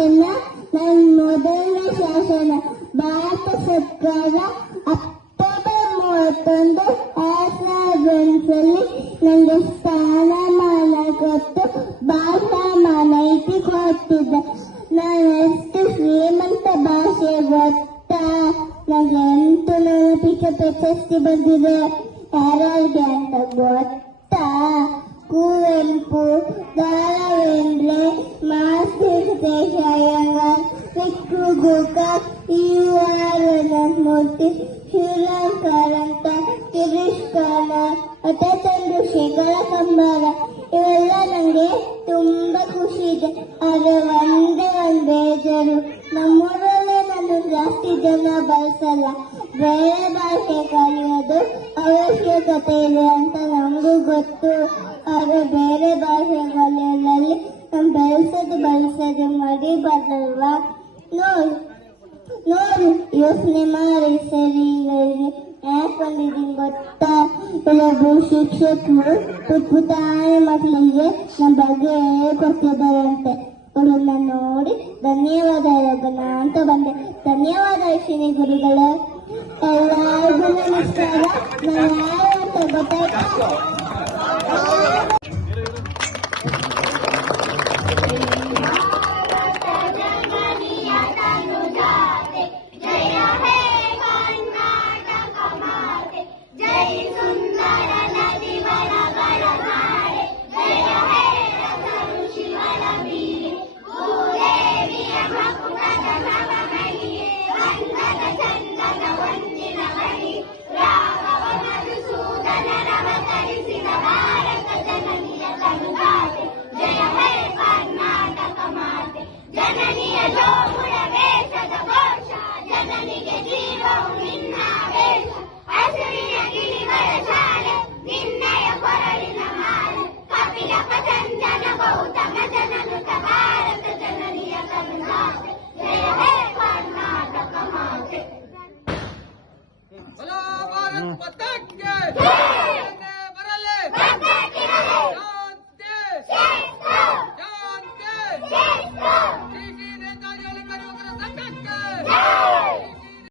ಶಾಸನ ನನ್ನ ಮೊದಲ ಶಾಸನ. ಭಾರತ ಸರ್ಕಾರ ಅಕ್ಟೋಬರ್ ಮೂವತ್ತೊಂದು ಎರಡ್ ಸಾವಿರದ ಎಂಟಲ್ಲಿ ನನಗೆ ಸ್ಥಾನಮಾನ ಕೊಟ್ಟು ಭಾಷಾಮಾನ ಇಟ್ಟು ಕೊಟ್ಟಿದ್ದೆ. ನಾನು ಎಷ್ಟು ಶ್ರೀಮಂತ ಭಾಷೆ ಗೊತ್ತಾ? ನನಗೆ ಎಂಟು ನೆನಪಿಕೆ ಪ್ರಶಸ್ತಿ ಬಂದಿದೆ. ಯಾರಿಗೆ ಅಂತ ಗೊತ್ತಾ? ಕುವೆಂಪು, ದಾರವೇಂದ್ರೆ, ಮಾಸ್ತಿ ದೇಶಾಯಂಗರ್ ವಿಕ್ರು ಗೋಕಾಕ್ ಯು ಆರ್ ಮೂರ್ತಿ ಶ್ರೀಲಂಕಾರಂತ ಕಾರ್ನಾಡ್ ಅತ ಚಂದ್ರಶೇಖರ ಕಂಬಾರ ಇವೆಲ್ಲ ನನಗೆ ತುಂಬಾ ಖುಷಿ ಇದೆ. ಆದ್ರೆ ಒಂದೇ ಒಂದು ಬೇಜಾರು ನಮ್ಮೂರಲ್ಲೇ ನಾನು ಜಾಸ್ತಿ ಜನ ಬಳಸಲ್ಲ. ಬೇರೆ ಭಾಷೆ ಕಲಿಯೋದು ಅವಶ್ಯಕತೆ ಇದೆ ಅಂತ ನಮಗೂ ಗೊತ್ತು. ಆದ್ರೆ ಬೇರೆ ಭಾಷೆ ಕಲಿಯೋದ್ರಲ್ಲಿ ನಾವು ಬೆಳೆಸೋದು ಮಡಿ ಮರಿಬಾರ್ದಲ್ವಾ ನೋಡಿ ನೋಡಿ, ಯೋಚನೆ ಮಾಡಿ ಸರಿ ಬಂದಿದ್ದೀನಿ ಗೊತ್ತಾ? ಕೆಲವೊಬ್ರು ಶಿಕ್ಷಕರು ಪುಟ್ ಪುಟಾಣಿ ಮಕ್ಕಳಿಗೆ ನಮ್ಮ ಬಗ್ಗೆ ಹೇಳ್ಕೊಡ್ತಿದ್ದಾರಂತೆ ಅವರನ್ನ ನೋಡಿ, ಧನ್ಯವಾದ ಹೇಳೋಣ ಅಂತ ಬಂದೆ. ಧನ್ಯವಾದ ಶಿನಿ ಗುರುಗಳೇ. ಎಲ್ಲರಿಗೂ ನಮಸ್ಕಾರ. ನಾವು ಯಾರು ಅಂತ ಗೊತ್ತಾಯ್ತಾ Bueno.